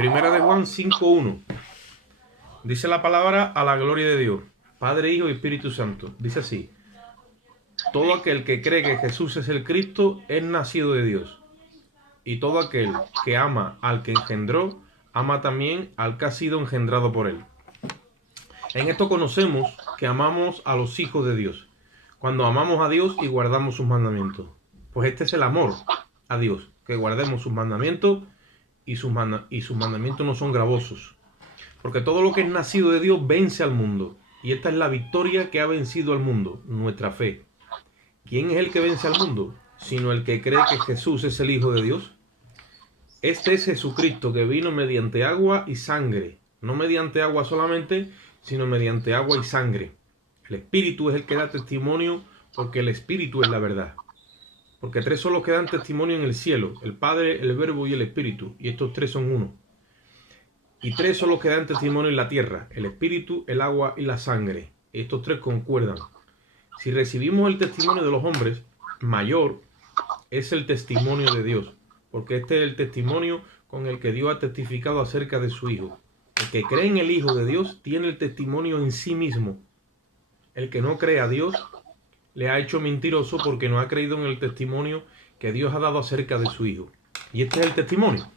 Primera de Juan 5:1. Dice la palabra a la gloria de Dios, Padre, Hijo y Espíritu Santo. Dice así: todo aquel que cree que Jesús es el Cristo es nacido de Dios. Y todo aquel que ama al que engendró, ama también al que ha sido engendrado por él. En esto conocemos que amamos a los hijos de Dios, cuando amamos a Dios y guardamos sus mandamientos. Pues este es el amor a Dios, que guardemos sus mandamientos y sus mandamientos no son gravosos. Porque todo lo que es nacido de Dios vence al mundo. Y esta es la victoria que ha vencido al mundo, nuestra fe. ¿Quién es el que vence al mundo? Sino el que cree que Jesús es el Hijo de Dios. Este es Jesucristo que vino mediante agua y sangre. No mediante agua solamente, sino mediante agua y sangre. El Espíritu es el que da testimonio, porque el Espíritu es la verdad. Porque tres son los que dan testimonio en el cielo: el Padre, el Verbo y el Espíritu. Y estos tres son uno. Y tres son los que dan testimonio en la tierra: el Espíritu, el agua y la sangre. Estos tres concuerdan. Si recibimos el testimonio de los hombres, mayor es el testimonio de Dios, porque este es el testimonio con el que Dios ha testificado acerca de su Hijo. El que cree en el Hijo de Dios tiene el testimonio en sí mismo. El que no cree a Dios le ha hecho mentiroso, porque no ha creído en el testimonio que Dios ha dado acerca de su Hijo. Y este es el testimonio: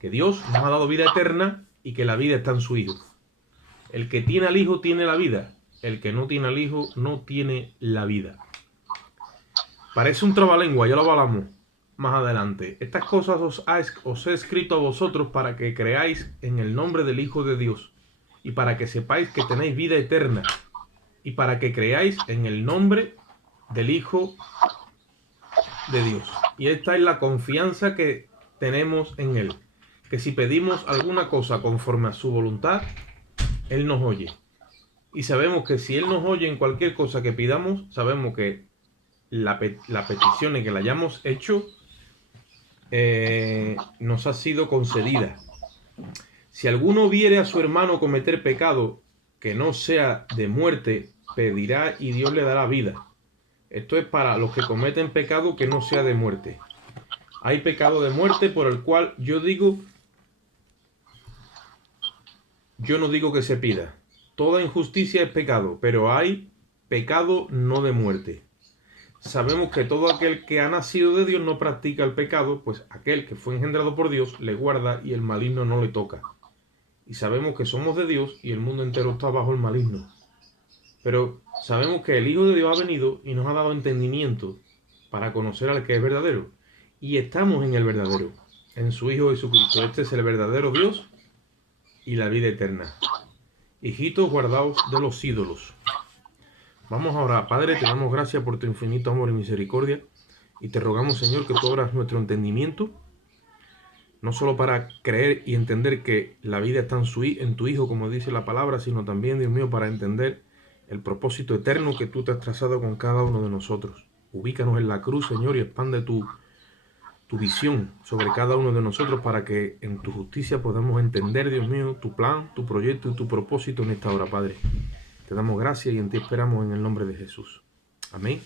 que Dios nos ha dado vida eterna y que la vida está en su Hijo. El que tiene al Hijo tiene la vida. El que no tiene al Hijo no tiene la vida. Parece un trabalengua, ya lo hablamos más adelante. Estas cosas os he escrito a vosotros para que creáis en el nombre del Hijo de Dios, y para que sepáis que tenéis vida eterna, y para que creáis en el nombre del Hijo de Dios. Y esta es la confianza que tenemos en Él, que si pedimos alguna cosa conforme a su voluntad, Él nos oye. Y sabemos que si Él nos oye en cualquier cosa que pidamos, sabemos que la petición que le hayamos hecho nos ha sido concedida. Si alguno viere a su hermano cometer pecado que no sea de muerte, pedirá y Dios le dará vida. Esto es para los que cometen pecado que no sea de muerte. Hay pecado de muerte por el cual yo no digo que se pida. Toda injusticia es pecado, pero hay pecado no de muerte. Sabemos que todo aquel que ha nacido de Dios no practica el pecado, pues aquel que fue engendrado por Dios le guarda y el maligno no le toca. Y sabemos que somos de Dios y el mundo entero está bajo el maligno. Pero sabemos que el Hijo de Dios ha venido y nos ha dado entendimiento para conocer al que es verdadero. Y estamos en el verdadero, en su Hijo Jesucristo. Este es el verdadero Dios y la vida eterna. Hijitos, guardaos de los ídolos. Vamos a orar. Padre, te damos gracias por tu infinito amor y misericordia, y te rogamos, Señor, que tú abras nuestro entendimiento, no solo para creer y entender que la vida está en tu Hijo, como dice la palabra, sino también, Dios mío, para entender el propósito eterno que tú te has trazado con cada uno de nosotros. Ubícanos en la cruz, Señor, y expande tu visión sobre cada uno de nosotros, para que en tu justicia podamos entender, Dios mío, tu plan, tu proyecto y tu propósito en esta hora, Padre. Te damos gracias y en ti esperamos, en el nombre de Jesús. Amén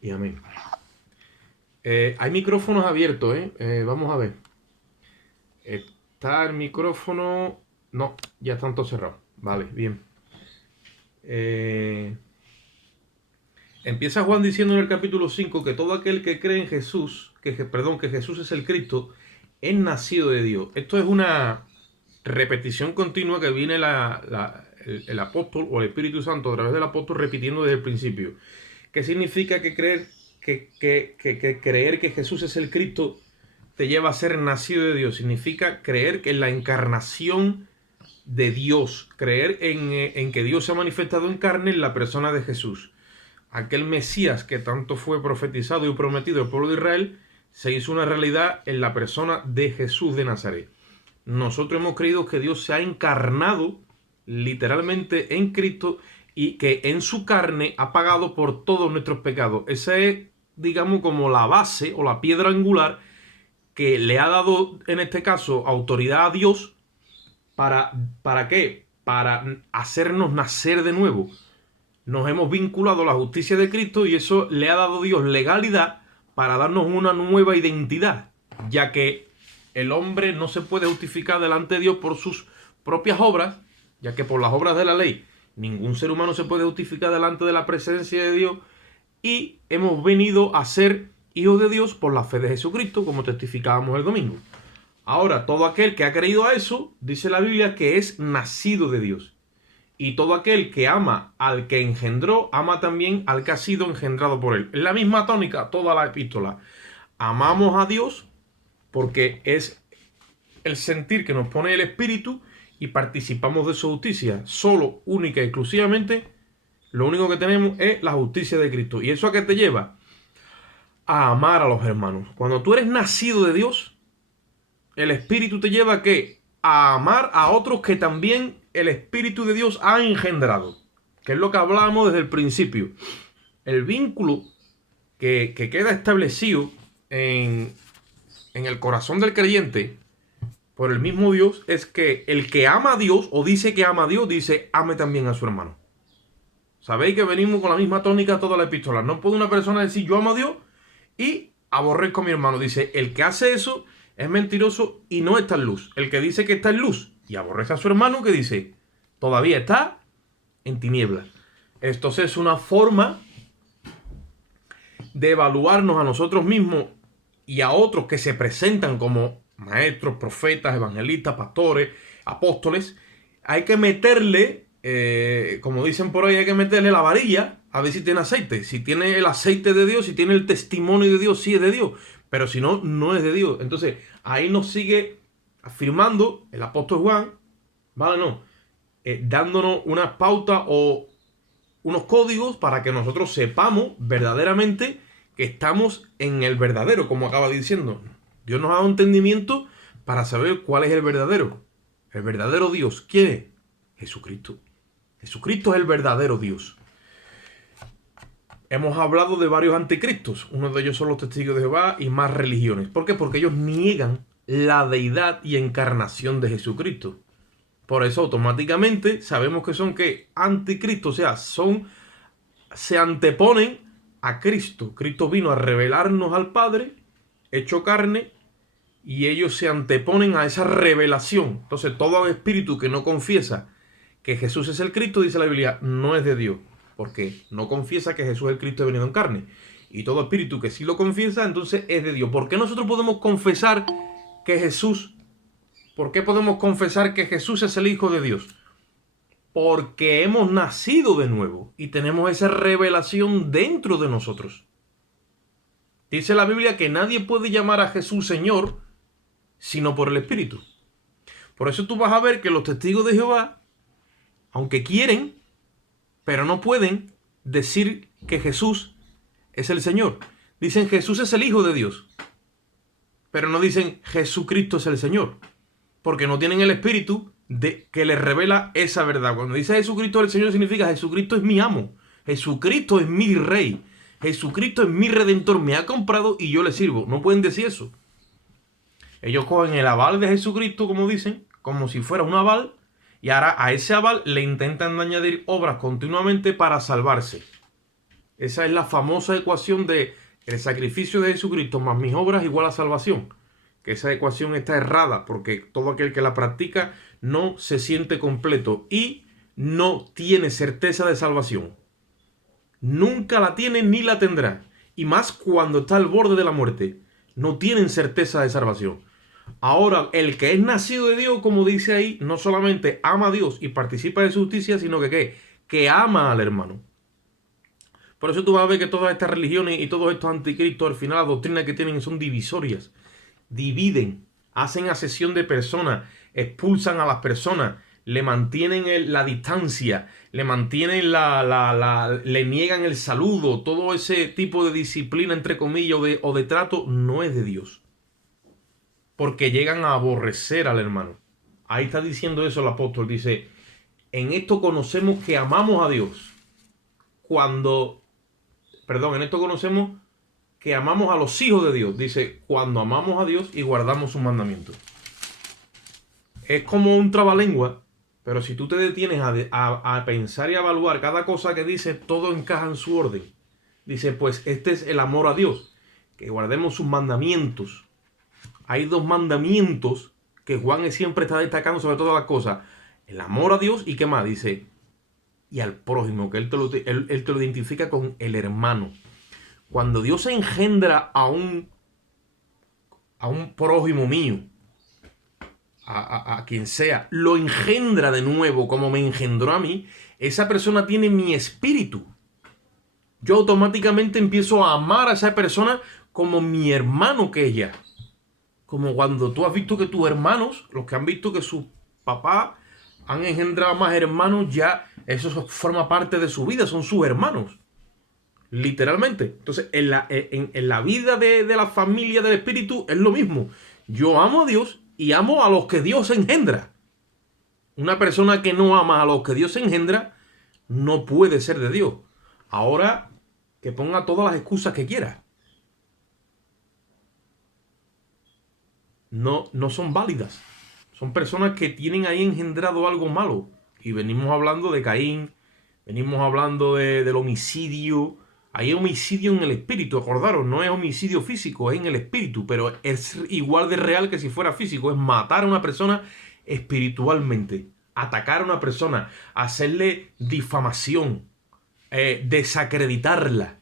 y amén. Hay micrófonos abiertos, vamos a ver. ¿Está el micrófono? No, ya están todos cerrados. Vale, bien. Empieza Juan diciendo en el capítulo 5 que todo aquel que cree en Jesús, que Jesús es el Cristo, es nacido de Dios. Esto es una repetición continua que viene el apóstol o el Espíritu Santo a través del apóstol repitiendo desde el principio. ¿Qué significa que creer que Jesús es el Cristo te lleva a ser nacido de Dios? Significa creer que en la encarnación de Dios, creer en que Dios se ha manifestado en carne en la persona de Jesús. Aquel Mesías que tanto fue profetizado y prometido al pueblo de Israel se hizo una realidad en la persona de Jesús de Nazaret. Nosotros hemos creído que Dios se ha encarnado literalmente en Cristo y que en su carne ha pagado por todos nuestros pecados. Esa es, digamos, como la base o la piedra angular que le ha dado, en este caso, autoridad a Dios. ¿Para qué? Para hacernos nacer de nuevo. Nos hemos vinculado a la justicia de Cristo y eso le ha dado Dios legalidad para darnos una nueva identidad, ya que el hombre no se puede justificar delante de Dios por sus propias obras, ya que por las obras de la ley ningún ser humano se puede justificar delante de la presencia de Dios, y hemos venido a ser hijos de Dios por la fe de Jesucristo, como testificábamos el domingo. Ahora, todo aquel que ha creído a eso, dice la Biblia, que es nacido de Dios. Y todo aquel que ama al que engendró, ama también al que ha sido engendrado por él. Es la misma tónica toda la epístola. Amamos a Dios porque es el sentir que nos pone el Espíritu y participamos de su justicia. Solo, única y exclusivamente, lo único que tenemos es la justicia de Cristo. ¿Y eso a qué te lleva? A amar a los hermanos. Cuando tú eres nacido de Dios, el Espíritu te lleva ¿a qué? A amar a otros que también el Espíritu de Dios ha engendrado. Que es lo que hablábamos desde el principio. El vínculo que queda establecido en el corazón del creyente por el mismo Dios es que el que ama a Dios o dice que ama a Dios, dice ame también a su hermano. Sabéis que venimos con la misma tónica toda la epístola. No puede una persona decir yo amo a Dios y aborrezco a mi hermano. Dice, el que hace eso es mentiroso y no está en luz. El que dice que está en luz y aborrece a su hermano, que dice, todavía está en tinieblas. Esto es una forma de evaluarnos a nosotros mismos y a otros que se presentan como maestros, profetas, evangelistas, pastores, apóstoles. Hay que meterle, como dicen por ahí, hay que meterle la varilla a ver si tiene aceite. Si tiene el aceite de Dios, si tiene el testimonio de Dios, sí es de Dios. Pero si no, no es de Dios. Entonces, ahí nos sigue afirmando el apóstol Juan, ¿vale? No, dándonos unas pautas o unos códigos para que nosotros sepamos verdaderamente que estamos en el verdadero, como acaba diciendo. Dios nos ha dado entendimiento para saber cuál es el verdadero. El verdadero Dios. ¿Quién es? Jesucristo. Jesucristo es el verdadero Dios. Hemos hablado de varios anticristos. Uno de ellos son los testigos de Jehová y más religiones. ¿Por qué? Porque ellos niegan la deidad y encarnación de Jesucristo. Por eso automáticamente sabemos que son que anticristos, o sea, se anteponen a Cristo. Cristo vino a revelarnos al Padre, hecho carne, y ellos se anteponen a esa revelación. Entonces, todo espíritu que no confiesa que Jesús es el Cristo, dice la Biblia, no es de Dios, porque no confiesa que Jesús es el Cristo venido en carne. Y todo espíritu que sí lo confiesa, entonces es de Dios. ¿Por qué nosotros podemos confesar que Jesús, por qué podemos confesar que Jesús es el Hijo de Dios? Porque hemos nacido de nuevo y tenemos esa revelación dentro de nosotros. Dice la Biblia que nadie puede llamar a Jesús Señor sino por el Espíritu. Por eso tú vas a ver que los testigos de Jehová, aunque quieren, pero no pueden decir que Jesús es el Señor. Dicen Jesús es el Hijo de Dios, pero no dicen Jesucristo es el Señor, porque no tienen el Espíritu que les revela esa verdad. Cuando dice Jesucristo es el Señor, significa Jesucristo es mi amo, Jesucristo es mi rey, Jesucristo es mi redentor, me ha comprado y yo le sirvo. No pueden decir eso. Ellos cogen el aval de Jesucristo, como dicen, como si fuera un aval, y ahora a ese aval le intentan añadir obras continuamente para salvarse. Esa es la famosa ecuación de el sacrificio de Jesucristo más mis obras igual a salvación. Que esa ecuación está errada, porque todo aquel que la practica no se siente completo y no tiene certeza de salvación. Nunca la tiene ni la tendrá. Y más cuando está al borde de la muerte. No tienen certeza de salvación. Ahora, el que es nacido de Dios, como dice ahí, no solamente ama a Dios y participa de su justicia, sino que ¿qué? Que ama al hermano. Por eso tú vas a ver que todas estas religiones y todos estos anticristos, al final, las doctrinas que tienen son divisorias. Dividen, hacen asesión de personas, expulsan a las personas, le mantienen la distancia, le mantienen le niegan el saludo. Todo ese tipo de disciplina, entre comillas, o de trato, no es de Dios. Porque llegan a aborrecer al hermano. Ahí está diciendo eso el apóstol. Dice, en esto conocemos que amamos a Dios. En esto conocemos que amamos a los hijos de Dios. Dice, cuando amamos a Dios y guardamos sus mandamientos. Es como un trabalengua, pero si tú te detienes a pensar y a evaluar cada cosa que dice, todo encaja en su orden. Dice, pues este es el amor a Dios, que guardemos sus mandamientos. hay dos mandamientos que Juan siempre está destacando sobre todas las cosas. El amor a Dios y qué más, dice, y al prójimo, que él te lo identifica con el hermano. Cuando Dios engendra a un prójimo mío, a quien sea, lo engendra de nuevo como me engendró a mí, esa persona tiene mi espíritu. Yo automáticamente empiezo a amar a esa persona como mi hermano que ella. Como cuando tú has visto que tus hermanos, los que han visto que sus papás han engendrado más hermanos, ya eso forma parte de su vida, son sus hermanos. Literalmente. Entonces, en la vida de la familia del espíritu es lo mismo. Yo amo a Dios y amo a los que Dios engendra. Una persona que no ama a los que Dios engendra no puede ser de Dios. Ahora, que ponga todas las excusas que quiera. No son válidas. Son personas que tienen ahí engendrado algo malo. Y venimos hablando de Caín, venimos hablando del homicidio. Hay homicidio en el espíritu, acordaros, no es homicidio físico, es en el espíritu, pero es igual de real que si fuera físico. Es matar a una persona espiritualmente, atacar a una persona, hacerle difamación, desacreditarla,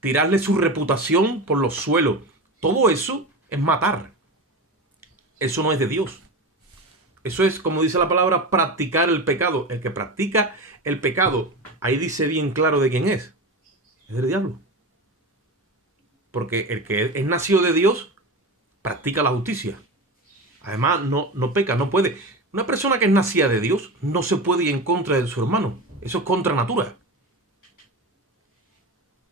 tirarle su reputación por los suelos. Todo eso es matar. Eso no es de Dios. Eso es, como dice la palabra, practicar el pecado. El que practica el pecado, ahí dice bien claro de quién es. Es del diablo. Porque el que es nacido de Dios, practica la justicia. Además, no peca, no puede. Una persona que es nacida de Dios no se puede ir en contra de su hermano. Eso es contra natura.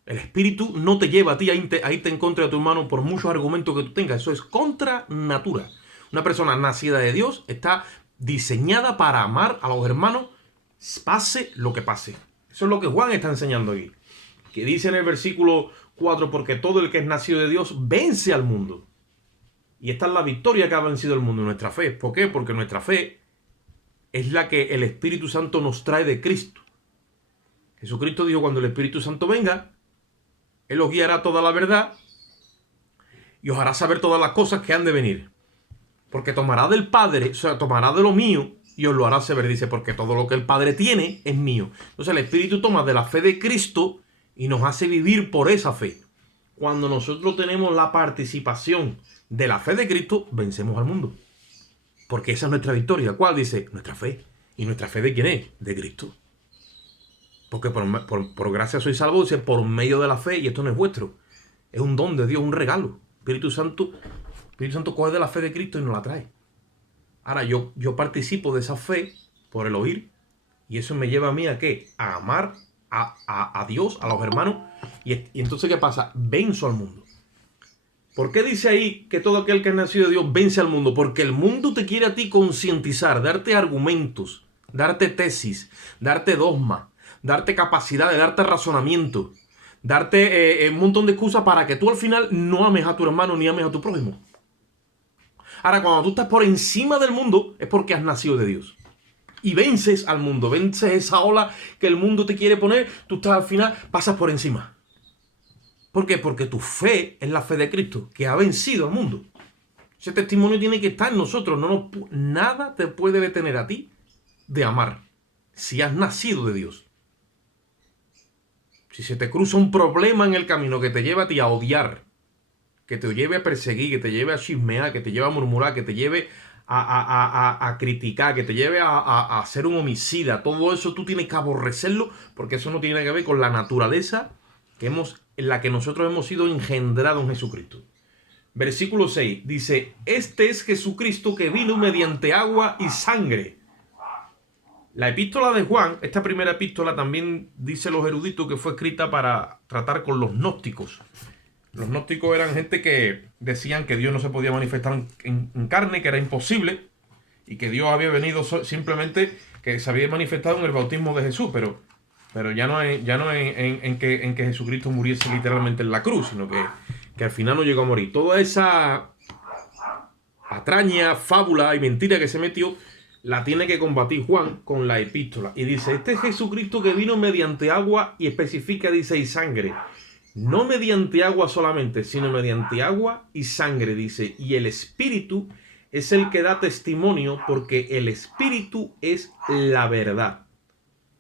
El espíritu no te lleva a ti a irte en contra de tu hermano por muchos argumentos que tú tengas. Eso es contra natura. Una persona nacida de Dios está diseñada para amar a los hermanos, pase lo que pase. Eso es lo que Juan está enseñando aquí. Que dice en el versículo 4, porque todo el que es nacido de Dios vence al mundo. Y esta es la victoria que ha vencido el mundo, nuestra fe. ¿Por qué? Porque nuestra fe es la que el Espíritu Santo nos trae de Cristo. Jesucristo dijo, cuando el Espíritu Santo venga, Él os guiará toda la verdad y os hará saber todas las cosas que han de venir. Porque tomará del Padre, o sea, tomará de lo mío y os lo hará saber. Dice, porque todo lo que el Padre tiene es mío. Entonces el Espíritu toma de la fe de Cristo y nos hace vivir por esa fe. Cuando nosotros tenemos la participación de la fe de Cristo, vencemos al mundo. Porque esa es nuestra victoria. ¿Cuál? Dice, nuestra fe. ¿Y nuestra fe de quién es? De Cristo. Porque por gracia sois salvos, dice, por medio de la fe, y esto no es vuestro. Es un don de Dios, un regalo. Espíritu Santo coge de la fe de Cristo y nos la trae. Ahora yo participo de esa fe por el oír, y eso me lleva a mí a ¿qué? A amar a Dios, a los hermanos, y entonces ¿qué pasa? Venzo al mundo. ¿Por qué dice ahí que todo aquel que es nacido de Dios vence al mundo? Porque el mundo te quiere a ti concientizar, darte argumentos, darte tesis, darte dogma, darte capacidad, darte razonamiento, darte un montón de excusas para que tú al final no ames a tu hermano ni ames a tu prójimo. Ahora, cuando tú estás por encima del mundo, es porque has nacido de Dios. Y vences al mundo, vences esa ola que el mundo te quiere poner, tú estás al final, pasas por encima. ¿Por qué? Porque tu fe es la fe de Cristo, que ha vencido al mundo. Ese testimonio tiene que estar en nosotros. Nada te puede detener a ti de amar, si has nacido de Dios. Si se te cruza un problema en el camino que te lleva a ti a odiar, que te lleve a perseguir, que te lleve a chismear, que te lleve a murmurar, que te lleve a criticar, que te lleve a ser un homicida, todo eso tú tienes que aborrecerlo, porque eso no tiene que ver con la naturaleza en la que nosotros hemos sido engendrados en Jesucristo. Versículo 6 dice, este es Jesucristo que vino mediante agua y sangre. La epístola de Juan, esta primera epístola también dice los eruditos que fue escrita para tratar con los gnósticos. Los gnósticos eran gente que decían que Dios no se podía manifestar en carne, que era imposible, y que Dios había venido simplemente, que se había manifestado en el bautismo de Jesús, pero ya no en que Jesucristo muriese literalmente en la cruz, sino que al final no llegó a morir. Toda esa patraña, fábula y mentira que se metió, la tiene que combatir Juan con la epístola. Y dice, este es Jesucristo que vino mediante agua y especifica, dice, y sangre. No mediante agua solamente, sino mediante agua y sangre, dice. Y el Espíritu es el que da testimonio, porque el Espíritu es la verdad.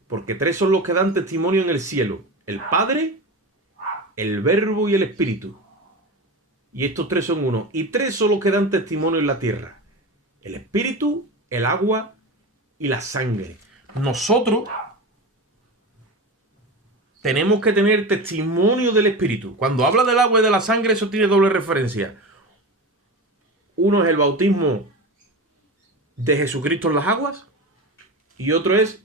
Porque tres son los que dan testimonio en el cielo: el Padre, el Verbo y el Espíritu. Y estos tres son uno. Y tres son los que dan testimonio en la tierra: el Espíritu, el agua y la sangre. Nosotros tenemos que tener testimonio del Espíritu. Cuando habla del agua y de la sangre, eso tiene doble referencia. Uno es el bautismo de Jesucristo en las aguas y otro es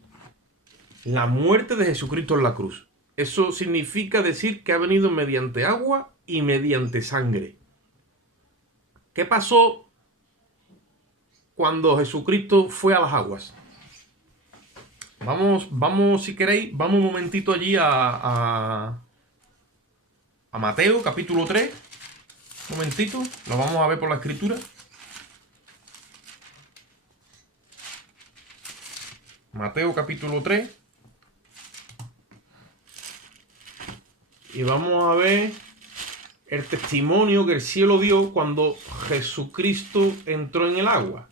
la muerte de Jesucristo en la cruz. Eso significa decir que ha venido mediante agua y mediante sangre. ¿Qué pasó cuando Jesucristo fue a las aguas? Vamos, si queréis, vamos un momentito allí a Mateo, capítulo 3. Un momentito, lo vamos a ver por la escritura. Mateo, capítulo 3. Y vamos a ver el testimonio que el cielo dio cuando Jesucristo entró en el agua.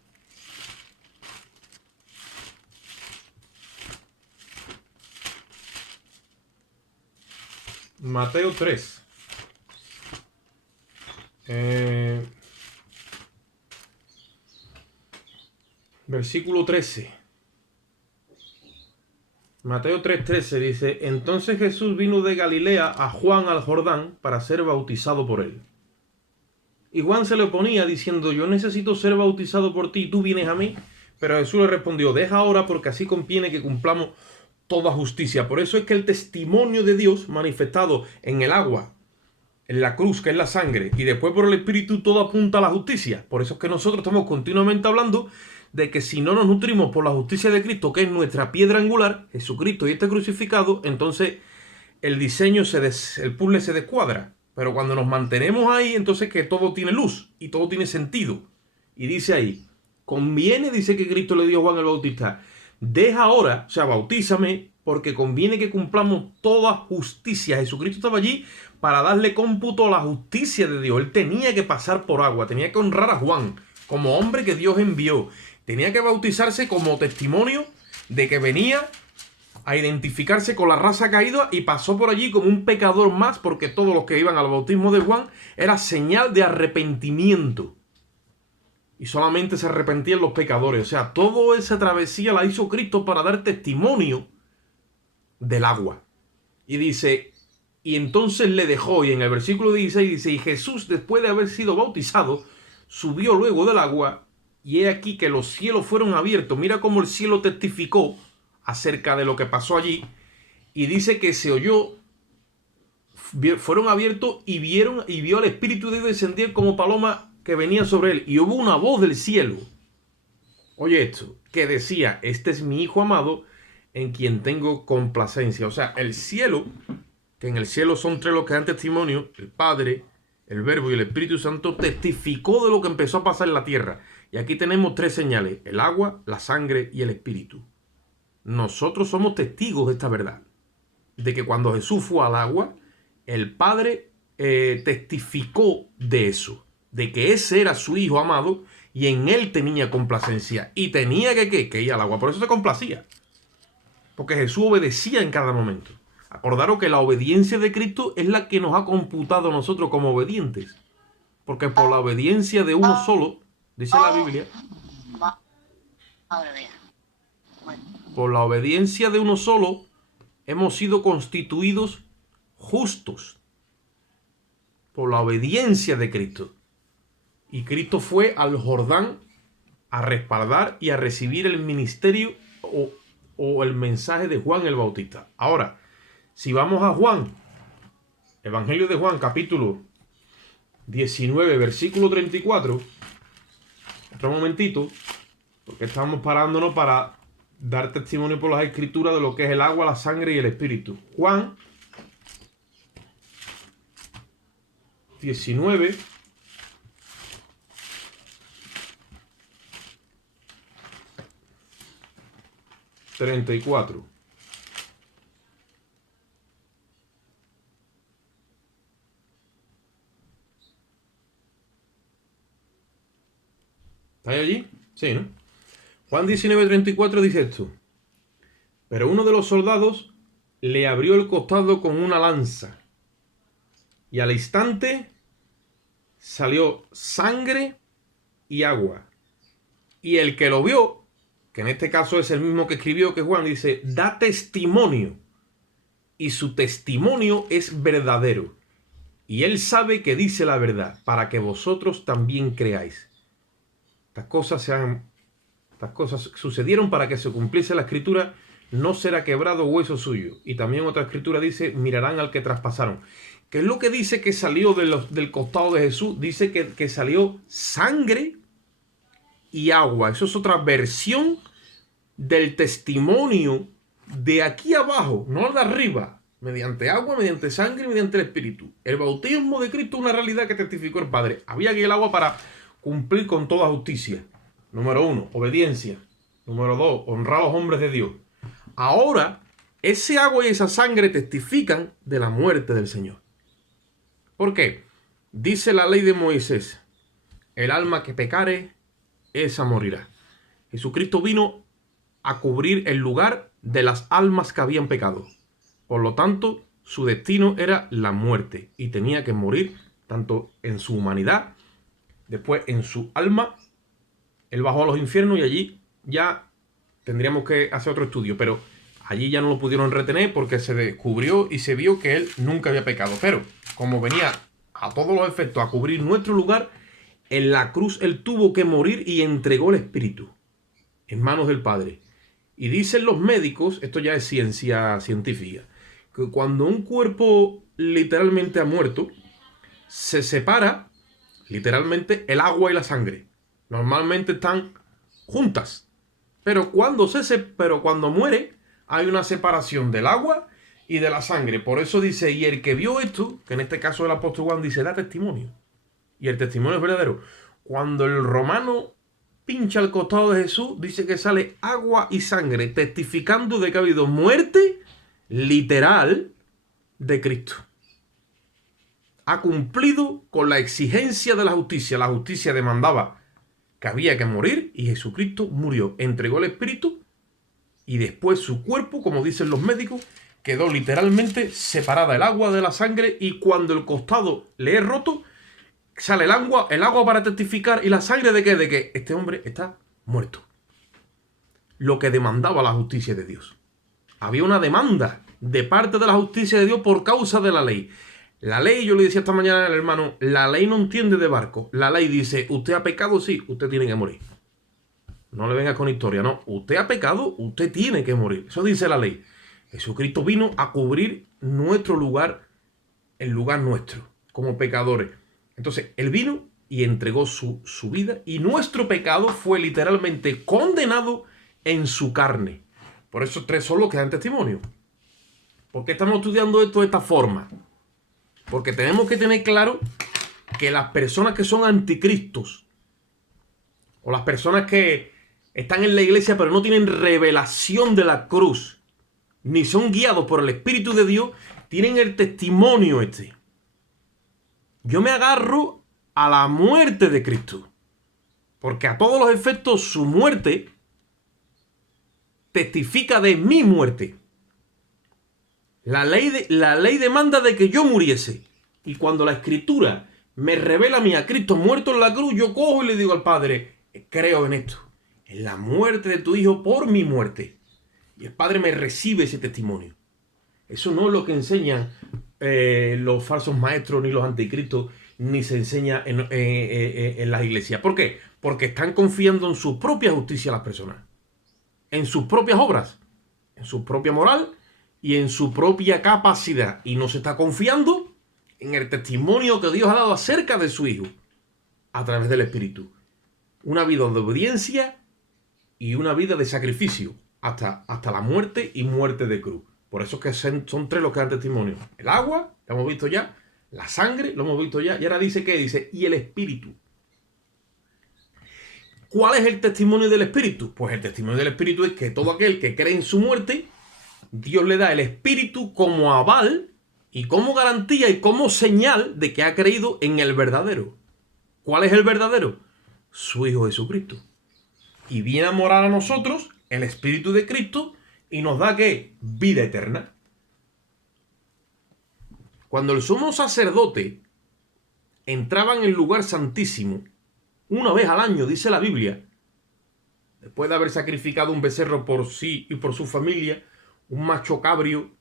Mateo 3. Versículo 13. Mateo 3:13 dice: entonces Jesús vino de Galilea a Juan al Jordán para ser bautizado por él. Y Juan se le oponía diciendo: yo necesito ser bautizado por ti y tú vienes a mí. Pero Jesús le respondió: deja ahora, porque así conviene que cumplamos toda justicia. Por eso es que el testimonio de Dios manifestado en el agua, en la cruz, que es la sangre, y después por el Espíritu, todo apunta a la justicia. Por eso es que nosotros estamos continuamente hablando de que si no nos nutrimos por la justicia de Cristo, que es nuestra piedra angular, Jesucristo y este crucificado, entonces el diseño, el puzzle se descuadra. Pero cuando nos mantenemos ahí, entonces que todo tiene luz y todo tiene sentido. Y dice ahí, conviene, dice que Cristo le dio a Juan el Bautista: deja ahora, o sea, bautízame, porque conviene que cumplamos toda justicia. Jesucristo estaba allí para darle cómputo a la justicia de Dios. Él tenía que pasar por agua, tenía que honrar a Juan como hombre que Dios envió. Tenía que bautizarse como testimonio de que venía a identificarse con la raza caída y pasó por allí como un pecador más, porque todos los que iban al bautismo de Juan era señal de arrepentimiento. Y solamente se arrepentían los pecadores. O sea, toda esa travesía la hizo Cristo para dar testimonio del agua. Y dice, y entonces le dejó, y en el versículo 16 dice: y Jesús, después de haber sido bautizado, subió luego del agua, y he aquí que los cielos fueron abiertos. Mira cómo el cielo testificó acerca de lo que pasó allí, y dice que se oyó, fueron abiertos y vio al Espíritu de Dios descender como paloma que venía sobre él, y hubo una voz del cielo, oye esto, que decía: este es mi Hijo amado, en quien tengo complacencia. O sea, el cielo, que en el cielo son tres los que dan testimonio: el Padre, el Verbo y el Espíritu Santo, testificó de lo que empezó a pasar en la tierra. Y aquí tenemos tres señales: el agua, la sangre y el Espíritu. Nosotros somos testigos de esta verdad, de que cuando Jesús fue al agua, el Padre testificó de eso, de que ese era su Hijo amado y en él tenía complacencia, y tenía que ir al agua. Por eso se complacía, porque Jesús obedecía en cada momento. Acordaros que la obediencia de Cristo es la que nos ha computado a nosotros como obedientes, porque por la obediencia de uno solo, dice la Biblia, Madre mía. Bueno. por la obediencia de uno solo hemos sido constituidos justos, por la obediencia de Cristo. Y Cristo fue al Jordán a respaldar y a recibir el ministerio o el mensaje de Juan el Bautista. Ahora, si vamos a Juan, Evangelio de Juan, capítulo 19, versículo 34, otro momentito, porque estamos parándonos para dar testimonio por las escrituras de lo que es el agua, la sangre y el espíritu. Juan 19, ...34... ¿Estáis allí? Sí, ¿no? Juan 19:34 dice esto. Pero uno de los soldados le abrió el costado con una lanza. Y al instante salió sangre y agua. Y el que lo vio, que en este caso es el mismo que escribió que Juan, dice, da testimonio. Y su testimonio es verdadero. Y él sabe que dice la verdad, para que vosotros también creáis. Estas cosas sucedieron para que se cumpliese la escritura, no será quebrado hueso suyo. Y también otra escritura dice, mirarán al que traspasaron. ¿Qué es lo que dice que salió del costado de Jesús? Dice que salió sangre y agua. Eso es otra versión del testimonio de aquí abajo, no de arriba. Mediante agua, mediante sangre y mediante el Espíritu. El bautismo de Cristo es una realidad que testificó el Padre. Había aquí el agua para cumplir con toda justicia. Número 1, obediencia. Número 2, honrar a los hombres de Dios. Ahora, ese agua y esa sangre testifican de la muerte del Señor. ¿Por qué? Dice la ley de Moisés, el alma que pecare, esa morirá. Jesucristo vino a cubrir el lugar de las almas que habían pecado. Por lo tanto, su destino era la muerte y tenía que morir tanto en su humanidad, después en su alma. Él bajó a los infiernos y allí ya tendríamos que hacer otro estudio, pero allí ya no lo pudieron retener porque se descubrió y se vio que él nunca había pecado. Pero como venía a todos los efectos a cubrir nuestro lugar, en la cruz él tuvo que morir y entregó el Espíritu en manos del Padre. Y dicen los médicos, esto ya es ciencia científica, que cuando un cuerpo literalmente ha muerto, se separa literalmente el agua y la sangre. Normalmente están juntas. Pero cuando muere, hay una separación del agua y de la sangre. Por eso dice, y el que vio esto, que en este caso el apóstol Juan dice, da testimonio. Y el testimonio es verdadero. Cuando el romano pincha al costado de Jesús, dice que sale agua y sangre, testificando de que ha habido muerte literal de Cristo. Ha cumplido con la exigencia de la justicia. La justicia demandaba que había que morir y Jesucristo murió, entregó el Espíritu y después su cuerpo, como dicen los médicos, quedó literalmente separada el agua de la sangre y cuando el costado le es roto, sale el agua para testificar y la sangre de que este hombre está muerto. Lo que demandaba la justicia de Dios. Había una demanda de parte de la justicia de Dios por causa de la ley. La ley, yo le decía esta mañana al hermano, la ley no entiende de barco. La ley dice, usted ha pecado, sí, usted tiene que morir. No le venga con historia, no. Usted ha pecado, usted tiene que morir. Eso dice la ley. Jesucristo vino a cubrir nuestro lugar, el lugar nuestro, como pecadores. Entonces, Él vino y entregó su vida y nuestro pecado fue literalmente condenado en su carne. Por eso 3 son los que dan testimonio. ¿Por qué estamos estudiando esto de esta forma? Porque tenemos que tener claro que las personas que son anticristos o las personas que están en la iglesia pero no tienen revelación de la cruz ni son guiados por el Espíritu de Dios, tienen el testimonio este. Yo me agarro a la muerte de Cristo. Porque a todos los efectos su muerte testifica de mi muerte. La ley demanda de que yo muriese. Y cuando la Escritura me revela a mí a Cristo muerto en la cruz, yo cojo y le digo al Padre, creo en esto. En la muerte de tu Hijo por mi muerte. Y el Padre me recibe ese testimonio. Eso no es lo que enseñan los falsos maestros ni los anticristos, ni se enseña en las iglesias. ¿Por qué? Porque están confiando en su propia justicia las personas. En sus propias obras, en su propia moral y en su propia capacidad. Y no se está confiando en el testimonio que Dios ha dado acerca de su Hijo a través del Espíritu. Una vida de obediencia y una vida de sacrificio hasta la muerte y muerte de cruz. Por eso es que son 3 los que dan testimonio. El agua, lo hemos visto ya. La sangre, lo hemos visto ya. Y ahora dice, ¿qué dice? Y el Espíritu. ¿Cuál es el testimonio del Espíritu? Pues el testimonio del Espíritu es que todo aquel que cree en su muerte, Dios le da el Espíritu como aval y como garantía y como señal de que ha creído en el verdadero. ¿Cuál es el verdadero? su Hijo Jesucristo. Y viene a morar a nosotros el Espíritu de Cristo y nos da, ¿qué? Vida eterna. Cuando el sumo sacerdote entraba en el lugar santísimo, una vez al año, dice la Biblia, después de haber sacrificado un becerro por sí y por su familia, un macho cabrio,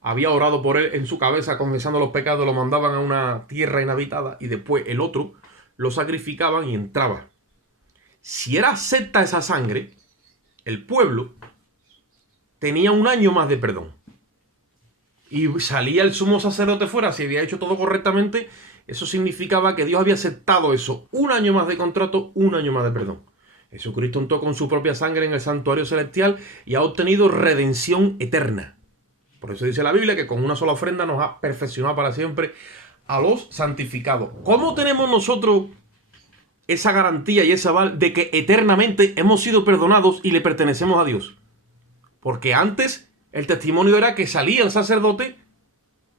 había orado por él en su cabeza, confesando los pecados, lo mandaban a una tierra inhabitada y después el otro lo sacrificaban y entraba. Si era acepta esa sangre, el pueblo tenía un año más de perdón. Y salía el sumo sacerdote fuera, si había hecho todo correctamente, eso significaba que Dios había aceptado eso. Un año más de contrato, un año más de perdón. Jesucristo untó con su propia sangre en el santuario celestial y ha obtenido redención eterna. Por eso dice la Biblia que con una sola ofrenda nos ha perfeccionado para siempre a los santificados. ¿Cómo tenemos nosotros esa garantía y ese aval de que eternamente hemos sido perdonados y le pertenecemos a Dios? Porque antes el testimonio era que salía el sacerdote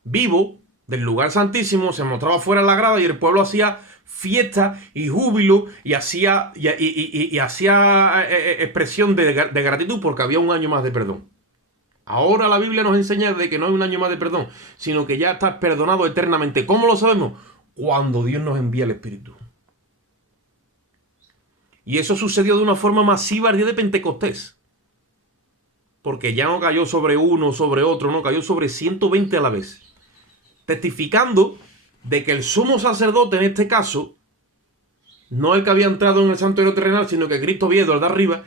vivo del lugar santísimo, se mostraba fuera en la grada y el pueblo hacía fiesta y júbilo y hacía expresión de gratitud porque había un año más de perdón. Ahora la Biblia nos enseña de que no hay un año más de perdón, sino que ya estás perdonado eternamente. ¿Cómo lo sabemos? Cuando Dios nos envía el Espíritu. Y eso sucedió de una forma masiva el día de Pentecostés. Porque ya no cayó sobre uno, sobre otro, no, cayó sobre 120 a la vez. Testificando de que el sumo sacerdote, en este caso, no el que había entrado en el santuario terrenal, sino que Cristo había ido al de arriba.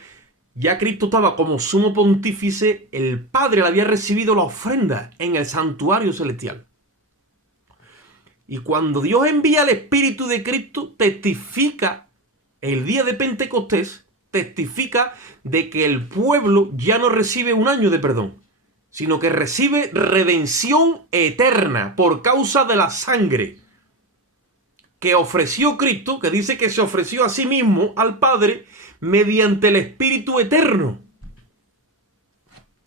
Ya Cristo estaba como sumo pontífice, el Padre le había recibido la ofrenda en el santuario celestial. Y cuando Dios envía el Espíritu de Cristo, testifica el día de Pentecostés, testifica de que el pueblo ya no recibe un año de perdón, sino que recibe redención eterna por causa de la sangre que ofreció Cristo, que dice que se ofreció a sí mismo al Padre mediante el Espíritu eterno.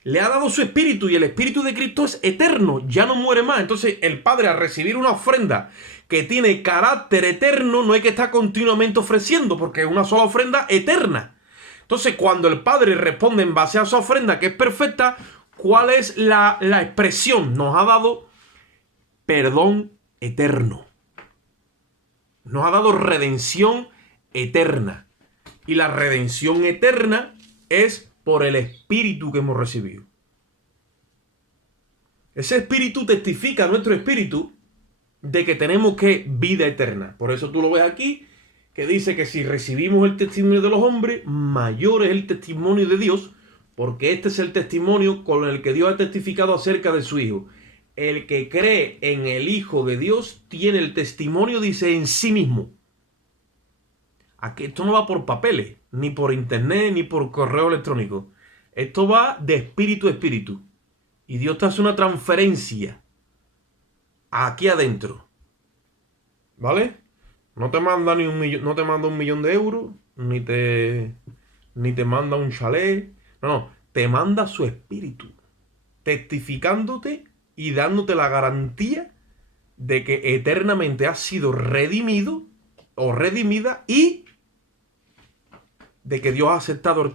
Le ha dado su Espíritu y el Espíritu de Cristo es eterno, ya no muere más. Entonces el Padre, al recibir una ofrenda que tiene carácter eterno, no hay que estar continuamente ofreciendo porque es una sola ofrenda eterna. Entonces cuando el Padre responde en base a esa ofrenda que es perfecta, ¿cuál es la expresión? Nos ha dado perdón eterno. Nos ha dado redención eterna. Y la redención eterna es por el Espíritu que hemos recibido. Ese Espíritu testifica a nuestro espíritu de que tenemos que vida eterna. Por eso tú lo ves aquí, que dice que si recibimos el testimonio de los hombres, mayor es el testimonio de Dios, porque este es el testimonio con el que Dios ha testificado acerca de su Hijo. El que cree en el Hijo de Dios tiene el testimonio, dice, en sí mismo. Aquí esto no va por papeles, ni por internet, ni por correo electrónico. Esto va de espíritu a espíritu. Y Dios te hace una transferencia aquí adentro. ¿Vale? No te manda ni un millón, no te manda 1.000.000 de euros, ni te manda un chalet. No, te manda su espíritu, testificándote y dándote la garantía de que eternamente has sido redimido o redimida y de que Dios ha aceptado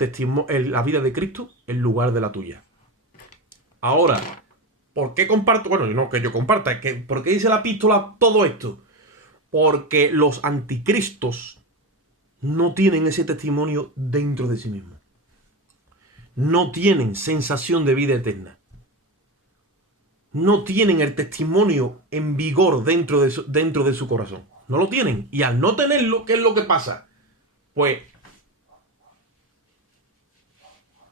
la vida de Cristo en lugar de la tuya. Ahora, ¿por qué comparto? Bueno, no que yo comparta, ¿por qué dice la epístola todo esto? Porque los anticristos no tienen ese testimonio dentro de sí mismos. No tienen sensación de vida eterna. No tienen el testimonio en vigor dentro de su corazón. No lo tienen. Y al no tenerlo, ¿qué es lo que pasa? Pues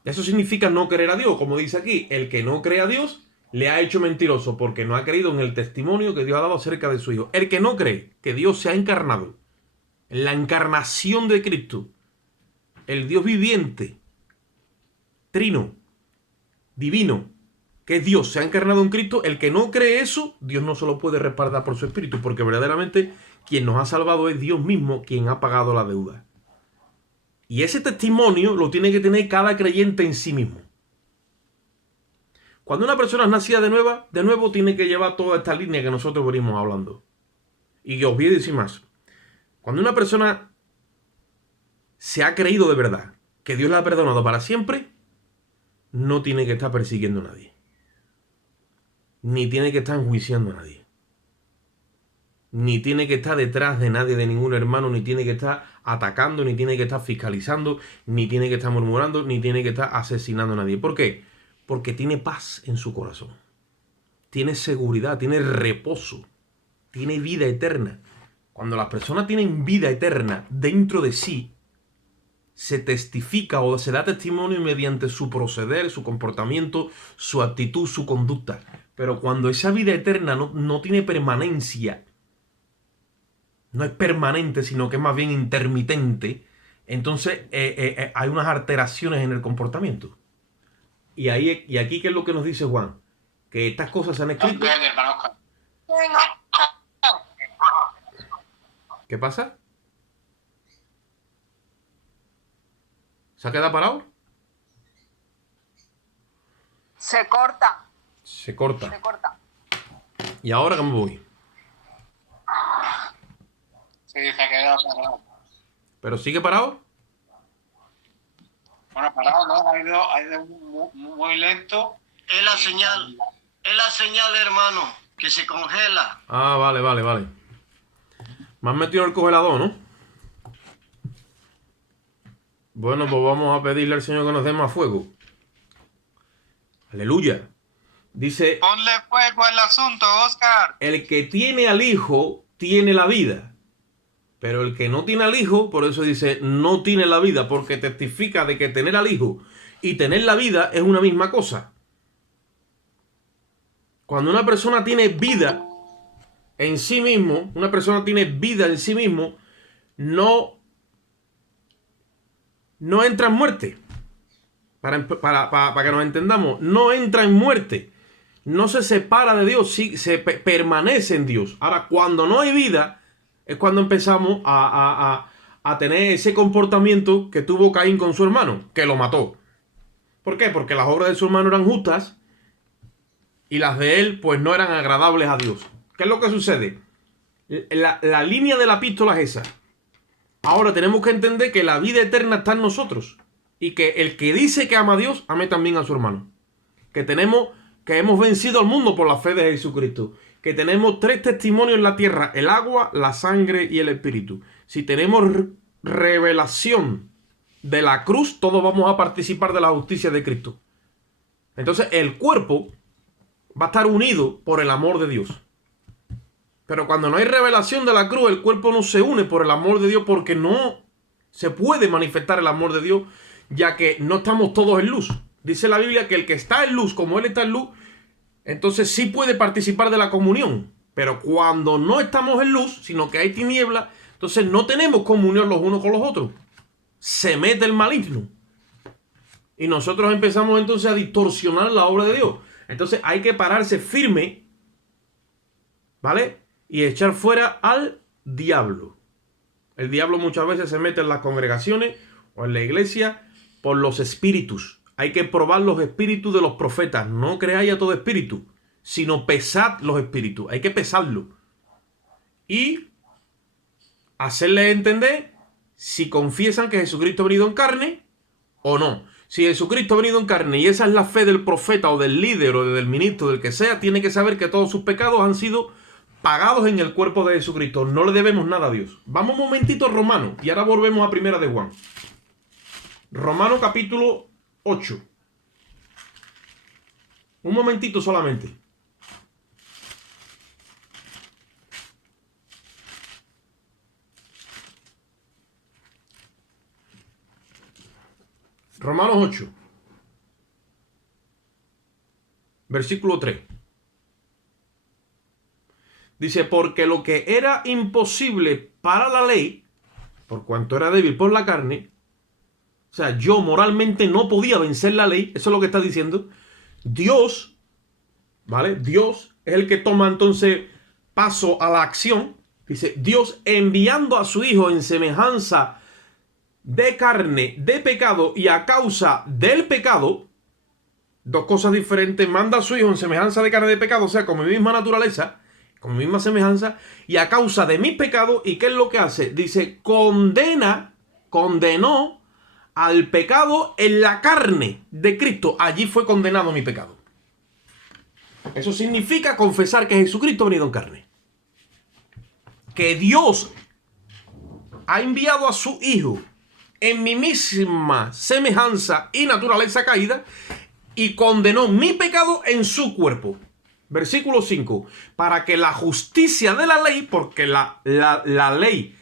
eso significa no creer a Dios. Como dice aquí, el que no cree a Dios le ha hecho mentiroso porque no ha creído en el testimonio que Dios ha dado acerca de su Hijo. El que no cree que Dios se ha encarnado, en la encarnación de Cristo, el Dios viviente, trino, divino, que es Dios, se ha encarnado en Cristo, el que no cree eso, Dios no se lo puede respaldar por su Espíritu, porque verdaderamente quien nos ha salvado es Dios mismo, quien ha pagado la deuda. Y ese testimonio lo tiene que tener cada creyente en sí mismo. Cuando una persona es nacida de nuevo tiene que llevar toda esta línea que nosotros venimos hablando. Y os voy a decir más. Cuando una persona se ha creído de verdad que Dios la ha perdonado para siempre, no tiene que estar persiguiendo a nadie. Ni tiene que estar enjuiciando a nadie. Ni tiene que estar detrás de nadie, de ningún hermano, ni tiene que estar atacando, ni tiene que estar fiscalizando, ni tiene que estar murmurando, ni tiene que estar asesinando a nadie. ¿Por qué? Porque tiene paz en su corazón. Tiene seguridad, tiene reposo, tiene vida eterna. Cuando las personas tienen vida eterna dentro de sí, se testifica o se da testimonio mediante su proceder, su comportamiento, su actitud, su conducta. Pero cuando esa vida eterna no tiene permanencia, no es permanente, sino que es más bien intermitente, entonces hay unas alteraciones en el comportamiento. Y aquí, ¿qué es lo que nos dice Juan? Que estas cosas se han escrito. ¿Qué pasa? ¿Se ha quedado parado? Se corta. Se corta. Se corta. ¿Y ahora que me voy? Sí, se ha quedado parado. ¿Pero sigue parado? Bueno, parado no, ha ido muy lento. Es la señal, hermano, que se congela. Ah, vale. Me has metido en el congelador, ¿no? Bueno, pues vamos a pedirle al Señor que nos dé más fuego. Aleluya. Dice, Ponle fuego al asunto, Oscar. el que tiene al Hijo tiene la vida. Pero el que no tiene al Hijo, por eso dice, no tiene la vida, porque testifica de que tener al Hijo y tener la vida es una misma cosa. Cuando una persona tiene vida en sí mismo, no entra en muerte. Para que nos entendamos, no entra en muerte. No se separa de Dios, sí, permanece en Dios. Ahora, cuando no hay vida, es cuando empezamos a tener ese comportamiento que tuvo Caín con su hermano, que lo mató. ¿Por qué? Porque las obras de su hermano eran justas y las de él, pues, no eran agradables a Dios. ¿Qué es lo que sucede? La línea de la epístola es esa. Ahora tenemos que entender que la vida eterna está en nosotros y que el que dice que ama a Dios, ame también a su hermano. Que hemos vencido al mundo por la fe de Jesucristo. Que tenemos 3 testimonios en la tierra: el agua, la sangre y el espíritu. Si tenemos revelación de la cruz, todos vamos a participar de la justicia de Cristo. Entonces el cuerpo va a estar unido por el amor de Dios. Pero cuando no hay revelación de la cruz, el cuerpo no se une por el amor de Dios, porque no se puede manifestar el amor de Dios, ya que no estamos todos en luz. Dice la Biblia que el que está en luz, como Él está en luz, entonces sí puede participar de la comunión. Pero cuando no estamos en luz, sino que hay tiniebla, entonces no tenemos comunión los unos con los otros. Se mete el maligno. Y nosotros empezamos entonces a distorsionar la obra de Dios. Entonces hay que pararse firme, ¿vale? Y echar fuera al diablo. El diablo muchas veces se mete en las congregaciones o en la iglesia por los espíritus. Hay que probar los espíritus de los profetas. No creáis a todo espíritu, sino pesad los espíritus. Hay que pesarlo. Y hacerles entender si confiesan que Jesucristo ha venido en carne o no. Si Jesucristo ha venido en carne y esa es la fe del profeta o del líder o del ministro, del que sea, tiene que saber que todos sus pecados han sido pagados en el cuerpo de Jesucristo. No le debemos nada a Dios. Vamos un momentito a Romanos y ahora volvemos a Primera de Juan. Romanos capítulo 8. Un momentito solamente. Romanos 8. Versículo 3. Dice, porque lo que era imposible para la ley, por cuanto era débil por la carne, o sea, yo moralmente no podía vencer la ley, eso es lo que está diciendo. Dios, ¿vale? Dios es el que toma entonces paso a la acción. Dice, Dios enviando a su Hijo en semejanza de carne, de pecado y a causa del pecado, dos cosas diferentes, manda a su Hijo en semejanza de carne de pecado, o sea, con mi misma naturaleza, con mi misma semejanza, y a causa de mis pecados. ¿Y qué es lo que hace? Dice, condena condenó al pecado en la carne de Cristo. Allí fue condenado mi pecado. Eso significa confesar que Jesucristo ha venido en carne. Que Dios ha enviado a su Hijo en mi misma semejanza y naturaleza caída y condenó mi pecado en su cuerpo. Versículo 5. Para que la justicia de la ley, porque la ley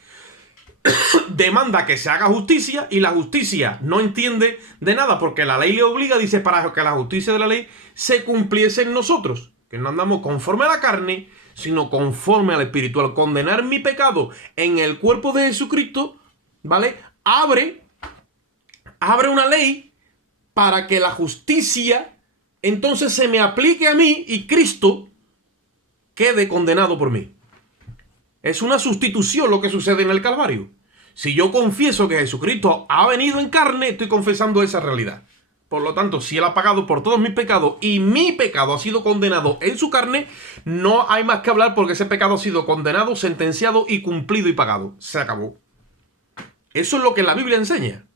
demanda que se haga justicia y la justicia no entiende de nada porque la ley le obliga, dice, para que la justicia de la ley se cumpliese en nosotros, que no andamos conforme a la carne, sino conforme al Espíritu. Al condenar mi pecado en el cuerpo de Jesucristo, ¿vale? Abre una ley para que la justicia entonces se me aplique a mí y Cristo quede condenado por mí. Es una sustitución lo que sucede en el Calvario. Si yo confieso que Jesucristo ha venido en carne, estoy confesando esa realidad. Por lo tanto, si Él ha pagado por todos mis pecados y mi pecado ha sido condenado en su carne, no hay más que hablar porque ese pecado ha sido condenado, sentenciado y cumplido y pagado. Se acabó. Eso es lo que la Biblia enseña.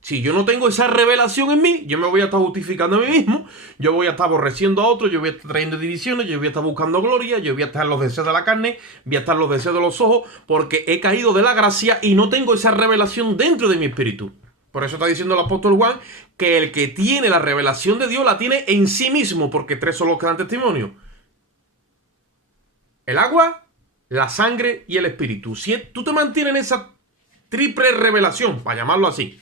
Si yo no tengo esa revelación en mí, yo me voy a estar justificando a mí mismo, yo voy a estar aborreciendo a otros, yo voy a estar trayendo divisiones, yo voy a estar buscando gloria, yo voy a estar en los deseos de la carne, voy a estar en los deseos de los ojos, porque he caído de la gracia y no tengo esa revelación dentro de mi espíritu. Por eso está diciendo el apóstol Juan que el que tiene la revelación de Dios la tiene en sí mismo, porque tres son los que dan testimonio: el agua, la sangre y el espíritu. Si tú te mantienes en esa triple revelación, para llamarlo así,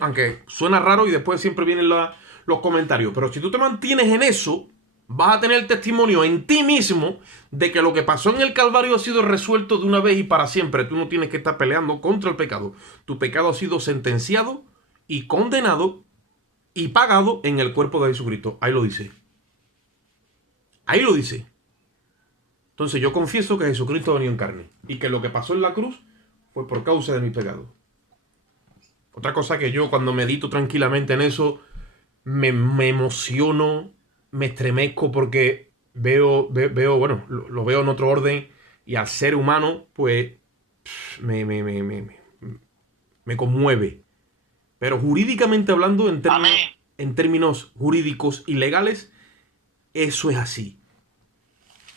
aunque suena raro y después siempre vienen los comentarios, pero si tú te mantienes en eso, vas a tener testimonio en ti mismo de que lo que pasó en el Calvario ha sido resuelto de una vez y para siempre. Tú no tienes que estar peleando contra el pecado. Tu pecado ha sido sentenciado y condenado y pagado en el cuerpo de Jesucristo. Ahí lo dice. Ahí lo dice. Entonces yo confieso que Jesucristo ha venido en carne y que lo que pasó en la cruz fue por causa de mi pecado. Otra cosa que yo cuando medito tranquilamente en eso me emociono, me estremezco porque veo, bueno, lo veo en otro orden y al ser humano pues me conmueve. Pero jurídicamente hablando, en términos jurídicos y legales, eso es así.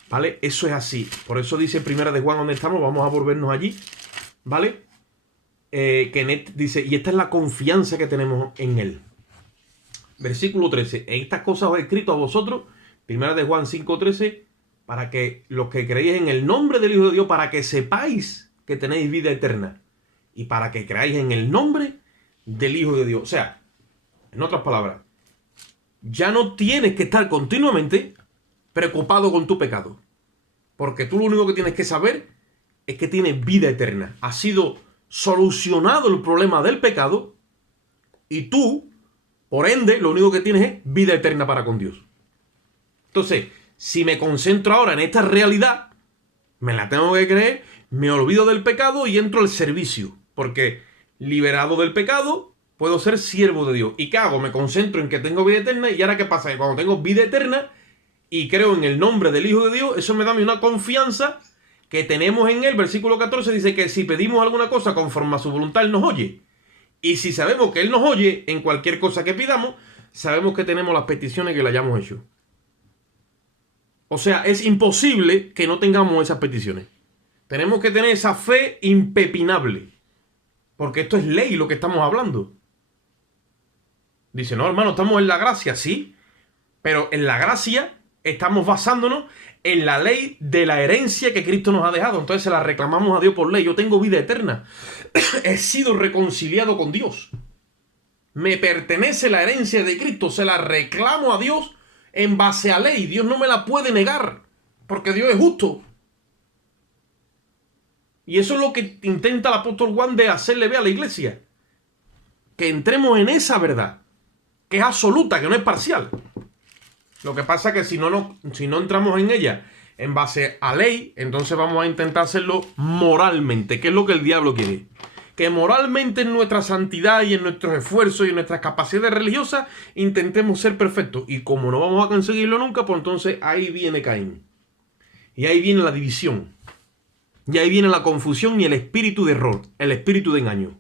¿Vale? Eso es así. Por eso dice Primera de Juan, donde estamos, vamos a volvernos allí, ¿vale? Que dice, y esta es la confianza que tenemos en Él. Versículo 13. En estas cosas os he escrito a vosotros, Primera de Juan 5:13, para que los que creéis en el nombre del Hijo de Dios, para que sepáis que tenéis vida eterna. Y para que creáis en el nombre del Hijo de Dios. O sea, en otras palabras, ya no tienes que estar continuamente preocupado con tu pecado. Porque tú lo único que tienes que saber es que tienes vida eterna. Ha sido solucionado el problema del pecado y tú, por ende, lo único que tienes es vida eterna para con Dios. Entonces, si me concentro ahora en esta realidad, me la tengo que creer, me olvido del pecado y entro al servicio. Porque liberado del pecado, puedo ser siervo de Dios. ¿Y qué hago? Me concentro en que tengo vida eterna. ¿Y ahora qué pasa? Que cuando tengo vida eterna y creo en el nombre del Hijo de Dios, eso me da a mí una confianza que tenemos en Él. Versículo 14 dice que si pedimos alguna cosa conforme a su voluntad, Él nos oye. Y si sabemos que Él nos oye en cualquier cosa que pidamos, sabemos que tenemos las peticiones que le hayamos hecho. O sea, es imposible que no tengamos esas peticiones. Tenemos que tener esa fe impepinable. Porque esto es ley lo que estamos hablando. Dice, no, hermano, estamos en la gracia, sí. Pero en la gracia estamos basándonos en la ley de la herencia que Cristo nos ha dejado. Entonces se la reclamamos a Dios por ley. Yo tengo vida eterna. He sido reconciliado con Dios. Me pertenece la herencia de Cristo. Se la reclamo a Dios en base a ley. Dios no me la puede negar. Porque Dios es justo. Y eso es lo que intenta el apóstol Juan de hacerle ver a la iglesia. Que entremos en esa verdad. Que es absoluta, que no es parcial. Lo que pasa es que si no entramos en ella en base a ley, entonces vamos a intentar hacerlo moralmente, que es lo que el diablo quiere. Que moralmente en nuestra santidad y en nuestros esfuerzos y en nuestras capacidades religiosas intentemos ser perfectos. Y como no vamos a conseguirlo nunca, pues entonces ahí viene Caín. Y ahí viene la división. Y ahí viene la confusión y el espíritu de error, el espíritu de engaño.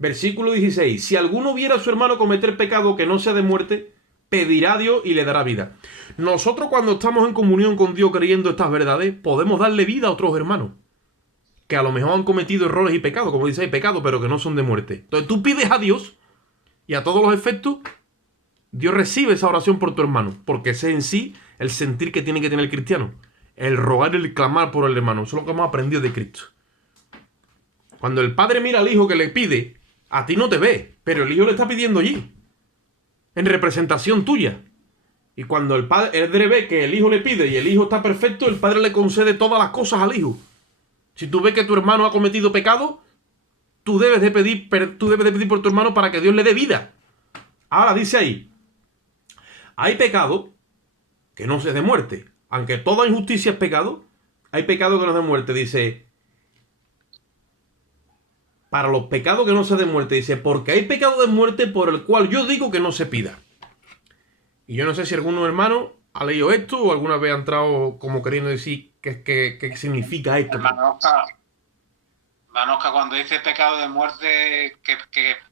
Versículo 16. Si alguno viera a su hermano cometer pecado que no sea de muerte, pedirá a Dios y le dará vida. Nosotros cuando estamos en comunión con Dios creyendo estas verdades, podemos darle vida a otros hermanos que a lo mejor han cometido errores y pecados, como dice, hay pecados, pero que no son de muerte. Entonces tú pides a Dios y a todos los efectos, Dios recibe esa oración por tu hermano, porque ese es en sí el sentir que tiene que tener el cristiano, el rogar y el clamar por el hermano. Eso es lo que hemos aprendido de Cristo. Cuando el padre mira al hijo que le pide, a ti no te ve, pero el hijo le está pidiendo allí, en representación tuya. Y cuando el padre ve que el hijo le pide y el hijo está perfecto, el padre le concede todas las cosas al hijo. Si tú ves que tu hermano ha cometido pecado, tú debes de pedir por tu hermano para que Dios le dé vida. Ahora dice ahí, hay pecado que no es de muerte. Aunque toda injusticia es pecado, hay pecado que no es de muerte. Dice, para los pecados que no se de muerte, dice, porque hay pecado de muerte por el cual yo digo que no se pida. Y yo no sé si alguno hermano ha leído esto o alguna vez ha entrado como queriendo decir qué significa esto. Manosca, cuando dice pecado de muerte, ¿qué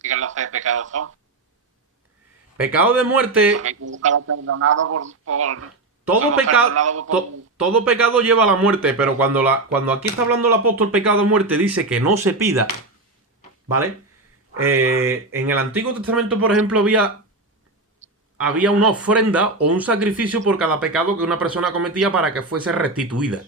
clase de pecados son? Pecado de muerte. Porque hay que buscarlo perdonado Todo pecado lleva a la muerte, pero cuando aquí está hablando el apóstol pecado de muerte, dice que no se pida, ¿vale? En el Antiguo Testamento, por ejemplo, había una ofrenda o un sacrificio por cada pecado que una persona cometía para que fuese restituida.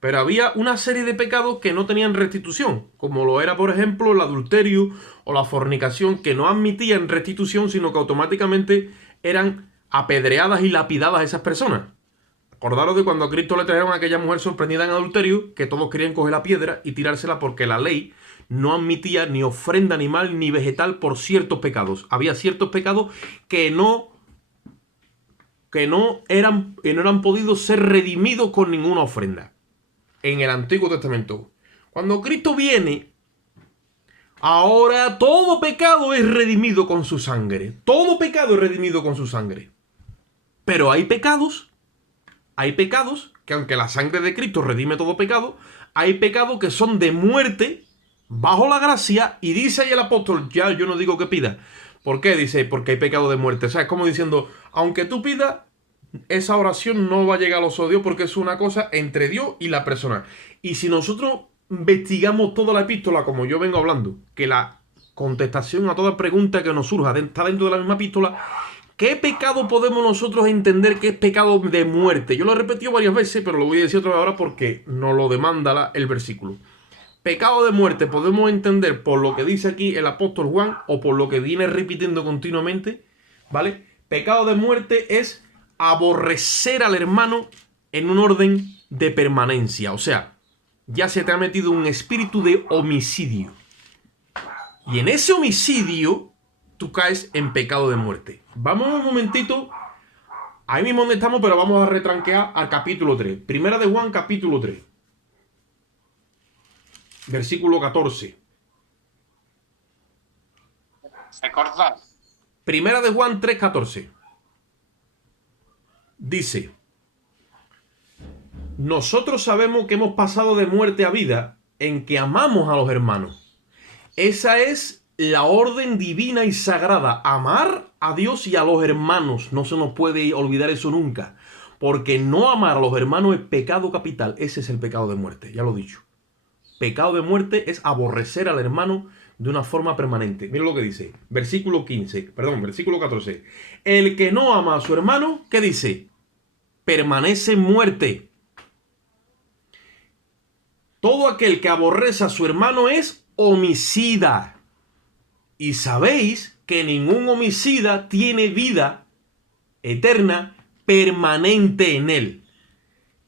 Pero había una serie de pecados que no tenían restitución, como lo era, por ejemplo, el adulterio o la fornicación, que no admitían restitución, sino que automáticamente eran apedreadas y lapidadas esas personas. Acordaros de cuando a Cristo le trajeron a aquella mujer sorprendida en adulterio, que todos querían coger la piedra y tirársela porque la ley no admitía ni ofrenda animal ni vegetal por ciertos pecados. Había ciertos pecados que no eran podidos ser redimidos con ninguna ofrenda. En el Antiguo Testamento. Cuando Cristo viene, ahora todo pecado es redimido con su sangre. Todo pecado es redimido con su sangre. Pero hay pecados que aunque la sangre de Cristo redime todo pecado, hay pecados que son de muerte bajo la gracia, y dice ahí el apóstol, ya yo no digo que pida. ¿Por qué? Dice, porque hay pecado de muerte. O sea, es como diciendo, aunque tú pidas, esa oración no va a llegar a los ojos de Dios porque es una cosa entre Dios y la persona. Y si nosotros investigamos toda la epístola, como yo vengo hablando, que la contestación a toda pregunta que nos surja está dentro de la misma epístola, ¿qué pecado podemos nosotros entender que es pecado de muerte? Yo lo he repetido varias veces, pero lo voy a decir otra vez ahora porque nos lo demanda el versículo. Pecado de muerte podemos entender por lo que dice aquí el apóstol Juan o por lo que viene repitiendo continuamente, ¿vale? Pecado de muerte es aborrecer al hermano en un orden de permanencia. O sea, ya se te ha metido un espíritu de homicidio. Y en ese homicidio tú caes en pecado de muerte. Vamos un momentito, ahí mismo donde estamos, pero vamos a retranquear al capítulo 3. Primera de Juan, capítulo 3. Versículo 14. Se corta. Primera de Juan 3, 14. Dice, nosotros sabemos que hemos pasado de muerte a vida en que amamos a los hermanos. Esa es la orden divina y sagrada, amar a Dios y a los hermanos. No se nos puede olvidar eso nunca, porque no amar a los hermanos es pecado capital. Ese es el pecado de muerte, ya lo he dicho. Pecado de muerte es aborrecer al hermano de una forma permanente. Mira lo que dice, versículo 14. El que no ama a su hermano, ¿qué dice? Permanece en muerte. Todo aquel que aborrece a su hermano es homicida. Y sabéis que ningún homicida tiene vida eterna permanente en él.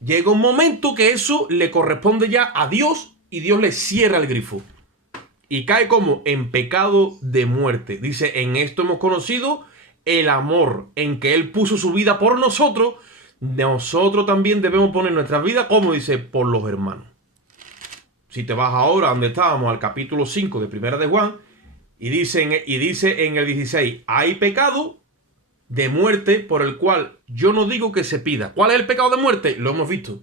Llega un momento que eso le corresponde ya a Dios y Dios le cierra el grifo. Y cae como en pecado de muerte. Dice, en esto hemos conocido el amor, en que Él puso su vida por nosotros. Nosotros también debemos poner nuestras vidas, como dice, por los hermanos. Si te vas ahora donde estábamos, al capítulo 5 de Primera de Juan, y dice en el 16, hay pecado de muerte por el cual yo no digo que se pida. ¿Cuál es el pecado de muerte? Lo hemos visto.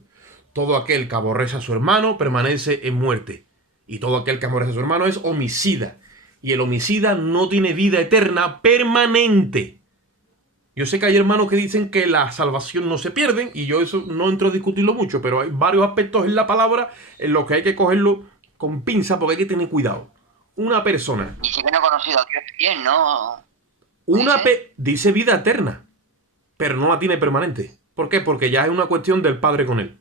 Todo aquel que aborrece a su hermano permanece en muerte. Y todo aquel que aborrece a su hermano es homicida. Y el homicida no tiene vida eterna permanente. Yo sé que hay hermanos que dicen que la salvación no se pierde, y yo eso no entro a discutirlo mucho, pero hay varios aspectos en la palabra en los que hay que cogerlo con pinza porque hay que tener cuidado. Una persona... Y si que no he conocido a Dios bien, ¿no? Dice vida eterna, pero no la tiene permanente. ¿Por qué? Porque ya es una cuestión del Padre con él.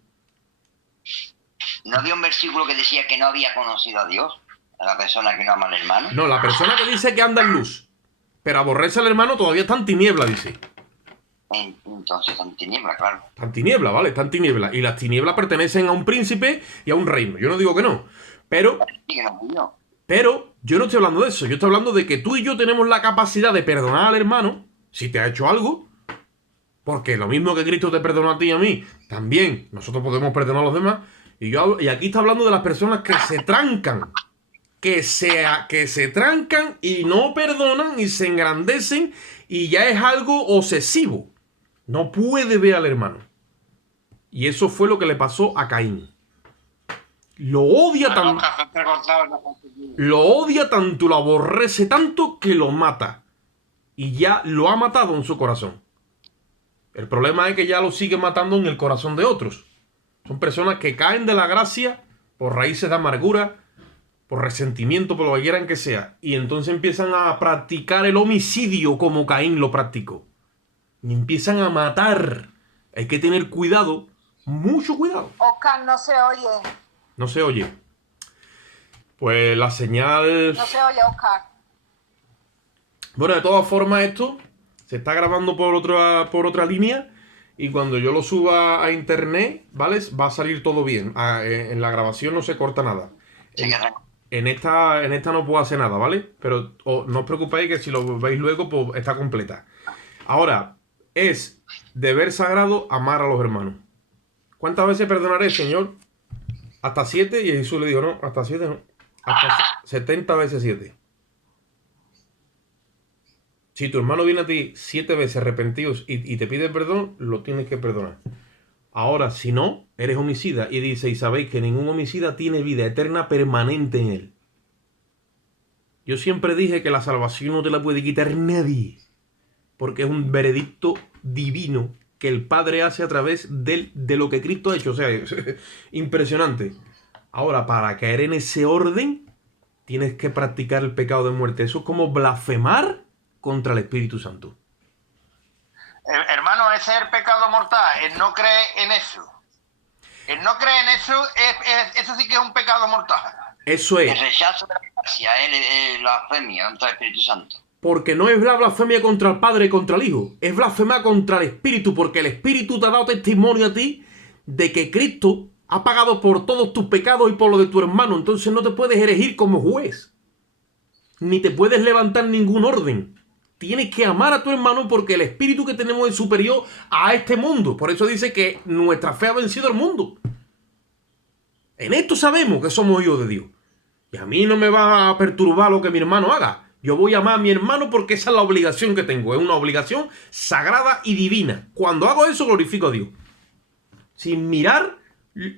¿No había un versículo que decía que no había conocido a Dios? A la persona que no ama al hermano. No, la persona que dice que anda en luz, pero aborrece al hermano todavía está en tiniebla, dice. Entonces está en tiniebla, claro. Está en tiniebla, ¿vale? Está en tiniebla. Y las tinieblas pertenecen a un príncipe y a un reino. Yo no digo que no. Pero yo no estoy hablando de eso. Yo estoy hablando de que tú y yo tenemos la capacidad de perdonar al hermano si te ha hecho algo. Porque lo mismo que Cristo te perdonó a ti y a mí, también nosotros podemos perdonar a los demás. Y aquí está hablando de las personas que se trancan. Que se trancan y no perdonan y se engrandecen y ya es algo obsesivo. No puede ver al hermano. Y eso fue lo que le pasó a Caín. Lo odia tanto, lo aborrece tanto que lo mata. Y ya lo ha matado en su corazón. El problema es que ya lo sigue matando en el corazón de otros. Son personas que caen de la gracia por raíces de amargura, por resentimiento, por lo que quieran que sea. Y entonces empiezan a practicar el homicidio como Caín lo practicó. Y empiezan a matar. Hay que tener cuidado, mucho cuidado. Oscar, no se oye. No se oye. Pues la señal... No se oye, Oscar. Bueno, de todas formas esto se está grabando por otra línea. Y cuando yo lo suba a internet, ¿vale? Va a salir todo bien. En la grabación no se corta nada. En esta no puedo hacer nada, ¿vale? Pero no os preocupéis que si lo veis luego, pues está completa. Ahora, es deber sagrado amar a los hermanos. ¿Cuántas veces perdonaré, Señor? Hasta 7. Y Jesús le dijo, no, hasta 7 no. Hasta 70 veces 7. Si tu hermano viene a ti 7 veces arrepentidos y te pide perdón, lo tienes que perdonar. Ahora, si no, eres homicida. Y dice, y sabéis que ningún homicida tiene vida eterna permanente en él. Yo siempre dije que la salvación no te la puede quitar nadie. Porque es un veredicto divino que el Padre hace a través de lo que Cristo ha hecho. O sea, es impresionante. Ahora, para caer en ese orden, tienes que practicar el pecado de muerte. Eso es como blasfemar contra el Espíritu Santo. Hermano, ese es el pecado mortal. Él no cree en eso. Él no cree en eso. Eso sí que es un pecado mortal. Eso es. El rechazo de la gracia, la blasfemia contra el Espíritu Santo. Porque no es la blasfemia contra el Padre y contra el Hijo. Es blasfemia contra el Espíritu. Porque el Espíritu te ha dado testimonio a ti de que Cristo ha pagado por todos tus pecados y por lo de tu hermano. Entonces no te puedes erigir como juez. Ni te puedes levantar ningún orden. Tienes que amar a tu hermano porque el espíritu que tenemos es superior a este mundo. Por eso dice que nuestra fe ha vencido al mundo. En esto sabemos que somos hijos de Dios. Y a mí no me va a perturbar lo que mi hermano haga. Yo voy a amar a mi hermano porque esa es la obligación que tengo. Es una obligación sagrada y divina. Cuando hago eso, glorifico a Dios. Sin mirar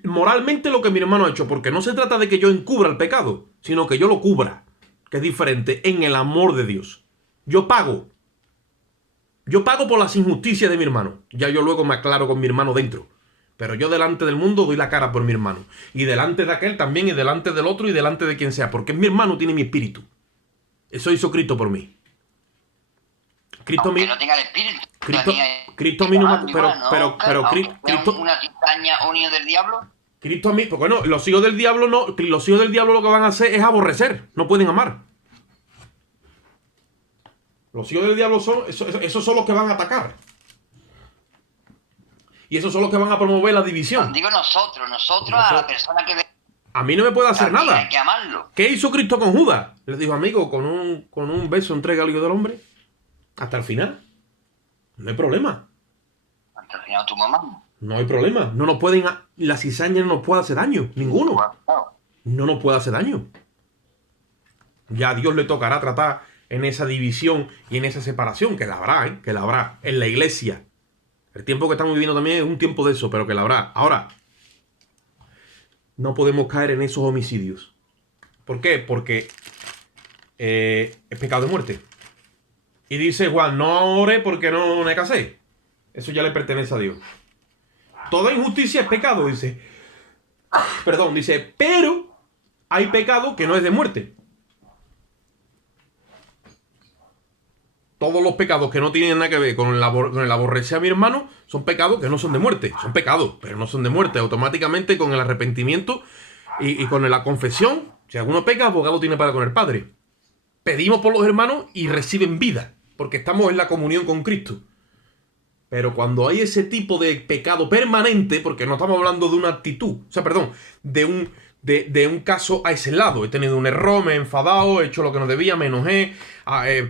moralmente lo que mi hermano ha hecho. Porque no se trata de que yo encubra el pecado, sino que yo lo cubra. Que es diferente en el amor de Dios. Yo pago por las injusticias de mi hermano. Ya yo luego me aclaro con mi hermano dentro. Pero yo delante del mundo doy la cara por mi hermano. Y delante de aquel también, y delante del otro, y delante de quien sea. Porque mi hermano tiene mi espíritu. Eso hizo Cristo por mí. Cristo Aunque mí. no tenga el espíritu. Cristo a mí no me... Pero Cristo... ¿Una cizaña o un hijo del diablo? Cristo a mí... Porque bueno, los hijos del diablo no... Los hijos del diablo lo que van a hacer es aborrecer. No pueden amar. Los hijos del diablo son... Esos son los que van a atacar. Y esos son los que van a promover la división. Digo nosotros a la persona que... A mí no me puede hacer nada. Hay que amarlo. ¿Qué hizo Cristo con Judas? Le dijo, amigo, con un beso entrega al Hijo del Hombre. Hasta el final. No hay problema. Hasta el final tu mamá. No hay problema. No nos pueden... La cizaña no nos puede hacer daño. Ninguno. No nos puede hacer daño. Ya a Dios le tocará tratar en esa división y en esa separación. Que la habrá, que la habrá. En la iglesia. El tiempo que estamos viviendo también es un tiempo de eso, pero que la habrá. Ahora, no podemos caer en esos homicidios. ¿Por qué? Porque es pecado de muerte. Y dice Juan, no ore porque no me casé. Eso ya le pertenece a Dios. Toda injusticia es pecado, dice. Perdón, dice, pero hay pecado que no es de muerte. Todos los pecados que no tienen nada que ver con el aborrecer a mi hermano son pecados que no son de muerte. Son pecados, pero no son de muerte. Automáticamente con el arrepentimiento y con la confesión, si alguno peca, abogado tiene para con el Padre. Pedimos por los hermanos y reciben vida, porque estamos en la comunión con Cristo. Pero cuando hay ese tipo de pecado permanente, porque no estamos hablando de una actitud, o sea, perdón, de un caso aislado. He tenido un error, me he enfadado, he hecho lo que no debía, me enojé,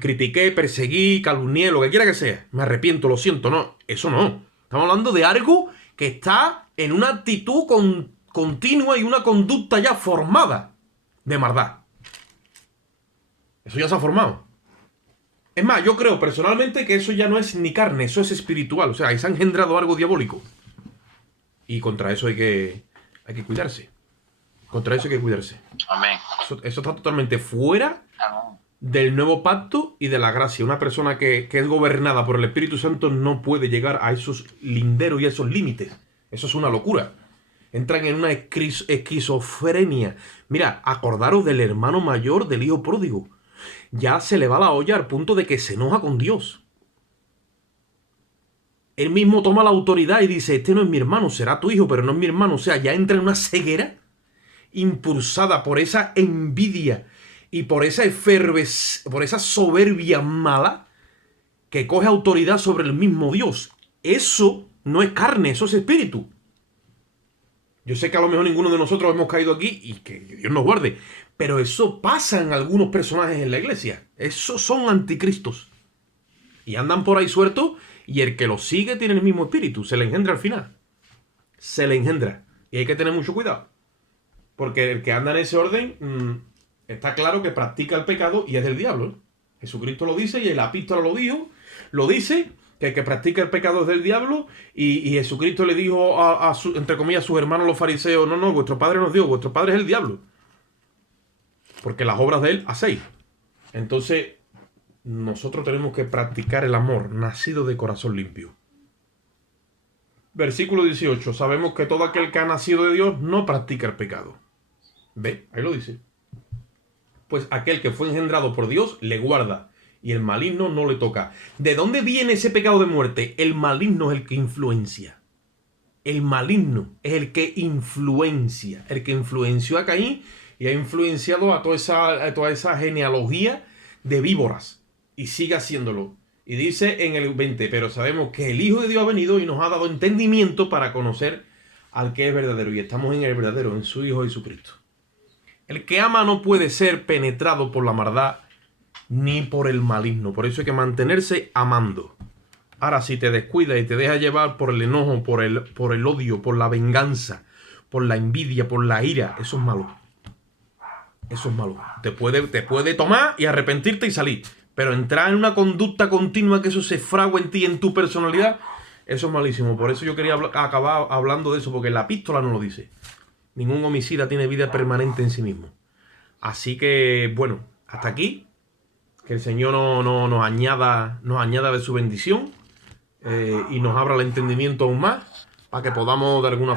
critiqué, perseguí, calumnié, lo que quiera que sea. Me arrepiento, lo siento, no. Eso no. Estamos hablando de algo que está en una actitud continua y una conducta ya formada de maldad. Eso ya se ha formado. Es más, yo creo personalmente que eso ya no es ni carne, eso es espiritual. O sea, ahí se ha engendrado algo diabólico. Y contra eso hay que cuidarse. Contra eso hay que cuidarse. Amén. Eso está totalmente fuera del nuevo pacto y de la gracia. Una persona que es gobernada por el Espíritu Santo no puede llegar a esos linderos y a esos límites. Eso es una locura. Entran en una esquizofrenia. Mira, acordaros del hermano mayor del hijo pródigo. Ya se le va la olla al punto de que se enoja con Dios. Él mismo toma la autoridad y dice, este no es mi hermano, será tu hijo, pero no es mi hermano. O sea, ya entra en una ceguera impulsada por esa envidia y por esa por esa soberbia mala que coge autoridad sobre el mismo Dios. Eso no es carne, eso es espíritu. Yo sé que a lo mejor ninguno de nosotros hemos caído aquí y que Dios nos guarde, pero eso pasa en algunos personajes en la iglesia. Esos son anticristos y andan por ahí sueltos, y el que los sigue tiene el mismo espíritu, se le engendra al final. Se le engendra y hay que tener mucho cuidado. Porque el que anda en ese orden, está claro que practica el pecado y es del diablo, ¿eh? Jesucristo lo dice y en la epístola lo dice, que el que practica el pecado es del diablo, y Jesucristo le dijo entre comillas, a sus hermanos los fariseos, no, vuestro padre nos dio, vuestro padre es el diablo. Porque las obras de él hacéis. Entonces, nosotros tenemos que practicar el amor, nacido de corazón limpio. Versículo 18. Sabemos que todo aquel que ha nacido de Dios no practica el pecado. ¿Ve? Ahí lo dice. Pues aquel que fue engendrado por Dios le guarda, y el maligno no le toca. ¿De dónde viene ese pecado de muerte? El maligno es el que influencia. El maligno es el que influencia. El que influenció a Caín y ha influenciado a toda esa genealogía de víboras. Y sigue haciéndolo. Y dice en el 20, pero sabemos que el Hijo de Dios ha venido y nos ha dado entendimiento para conocer al que es verdadero. Y estamos en el verdadero, en su Hijo Jesucristo. El que ama no puede ser penetrado por la maldad ni por el maligno. Por eso hay que mantenerse amando. Ahora, si te descuidas y te dejas llevar por el enojo, por el odio, por la venganza, por la envidia, por la ira, eso es malo. Eso es malo. Te puede tomar y arrepentirte y salir. Pero entrar en una conducta continua que eso se fragua en ti, en tu personalidad, eso es malísimo. Por eso yo quería acabar hablando de eso, porque la epístola no lo dice. Ningún homicida tiene vida permanente en sí mismo. Así que, bueno, hasta aquí. Que el Señor nos añada de su bendición y nos abra el entendimiento aún más, para que podamos de alguna